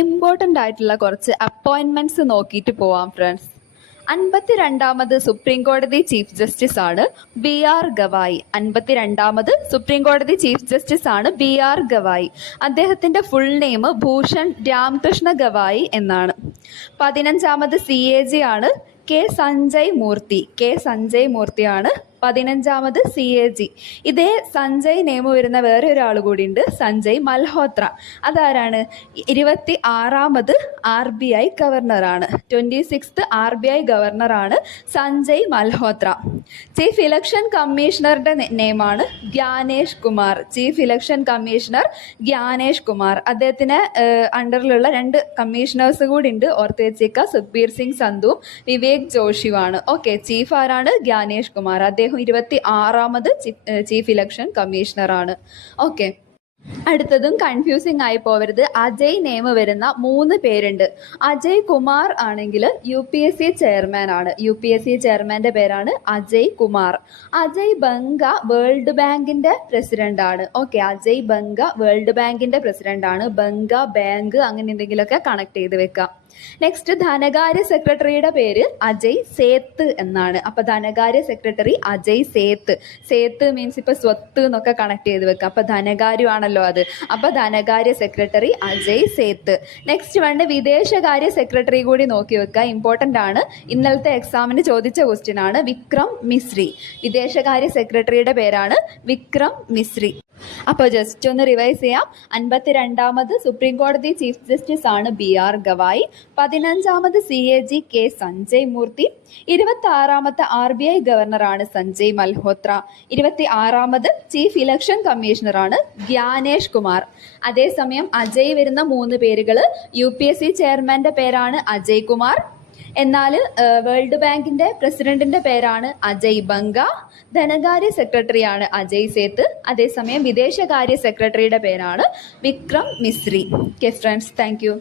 Important ആയിട്ടുള്ള കുറച്ച് appointments നോക്കിയിട്ട് പോവാം ഫ്രണ്ട്സ്. 52ാമത് സുപ്രീം കോടതി ചീഫ് ജസ്റ്റിസ് ആണ് BR ഗവായി. 52ാമത് സുപ്രീം കോടതി ചീഫ് ജസ്റ്റിസ് ആണ് BR ഗവായി. അദ്ദേഹത്തിന്റെ ഫുൾ നെയിം ഭൂഷൺ രാംകൃഷ്ണ ഗവായി എന്നാണ്. 15ാമത് CAG ആണ് സഞ്ജയ് മൂർത്തിയാണ് 15ാമത് CAG. ഇതേ സഞ്ജയ് നെയിം വരുന്ന വേറെ ഒരാൾ കൂടി ഉണ്ട്, സഞ്ജയ് മൽഹോത്ര. അതാരാണ്? 26ാമത് RBI ഗവർണറാണ്. 26th RBI ഗവർണറാണ് സഞ്ജയ് മൽഹോത്ര. ചീഫ് ഇലക്ഷൻ കമ്മീഷണറുടെ നെയിമാണ് Gyanesh Kumar. Chief election commissioner Gyanesh Kumar. അദ്ദേഹത്തിന് അണ്ടറിലുള്ള 2 കമ്മീഷണേഴ്സ് കൂടി ഉണ്ട്, ഓർത്ത് വെച്ചേക്കുക. സുഖ്ബീർ സിംഗ് സന്ധുവും വിവേക് ജോഷിയുമാണ്. ഓക്കെ, ചീഫ് ആരാണ്? ഗ്യാനേഷ് കുമാർ. അദ്ദേഹം 26ാമത് ചീഫ് ഇലക്ഷൻ കമ്മീഷണറാണ്. ഓക്കെ, അടുത്തതും കൺഫ്യൂസിംഗ് ആയി പോവരുത്. അജയ് നെയിം വരുന്ന 3 പേരുണ്ട്. അജയ് കുമാർ ആണെങ്കിൽ UPSC ചെയർമാൻ ആണ്. UPSC ചെയർമാന്റെ പേരാണ് അജയ് കുമാർ. അജയ് ബംഗ വേൾഡ് ബാങ്കിന്റെ പ്രസിഡന്റ് ആണ്. ഓക്കെ, അജയ് ബംഗ വേൾഡ് ബാങ്കിന്റെ പ്രസിഡന്റ് ആണ്. ബംഗ ബാങ്ക് അങ്ങനെ എന്തെങ്കിലുമൊക്കെ കണക്ട് ചെയ്ത് വെക്കാം. നെക്സ്റ്റ്, ധനകാര്യ സെക്രട്ടറിയുടെ പേര് അജയ് സേത്ത് എന്നാണ്. അപ്പൊ ധനകാര്യ സെക്രട്ടറി അജയ് സേത്ത്. സേത്ത് മീൻസ് ഇപ്പൊ സ്വത്ത് എന്നൊക്കെ കണക്ട് ചെയ്ത് വെക്കാം. അപ്പൊ ധനകാര്യമാണല്ലോ അത്. അപ്പൊ ധനകാര്യ സെക്രട്ടറി അജയ് സേത്ത്. നെക്സ്റ്റ് വേണ്ട വിദേശകാര്യ സെക്രട്ടറി കൂടി നോക്കി വെക്കുക, ഇമ്പോർട്ടന്റ് ആണ്. ഇന്നലത്തെ എക്സാമിന് ചോദിച്ച ക്വസ്റ്റ്യൻ ആണ്. വിക്രം മിശ്രി. വിദേശകാര്യ സെക്രട്ടറിയുടെ പേരാണ് വിക്രം മിശ്രി. അപ്പോൾ ജസ്റ്റ് ഒന്ന് റിവൈസ് ചെയ്യാം. 52ാമത് സുപ്രീം കോടതി ചീഫ് ജസ്റ്റിസ് ആണ് BR ഗവായി. 15ാമത് CAG സഞ്ജയ് മൂർത്തി. 26ാമത്തെ RBI ഗവർണറാണ് സഞ്ജയ് മൽഹോത്ര. 26ാമത് ചീഫ് ഇലക്ഷൻ കമ്മീഷണറാണ് ഗ്യാനേഷ് കുമാർ. അതേസമയം അജയ് വരുന്ന 3 പേരുകൾ UPSC ചെയർമാന്റെ പേരാണ് അജയ് കുമാർ. എന്നാൽ വേൾഡ് ബാങ്കിന്റെ പ്രസിഡന്റിന്റെ പേരാണ് അജയ് ബംഗ. ധനകാര്യ സെക്രട്ടറിയാണ് അജയ് സേത്ത്. അതേസമയം വിദേശകാര്യ സെക്രട്ടറിയുടെ പേരാണ് Vikram Misri. Okay friends, thank you.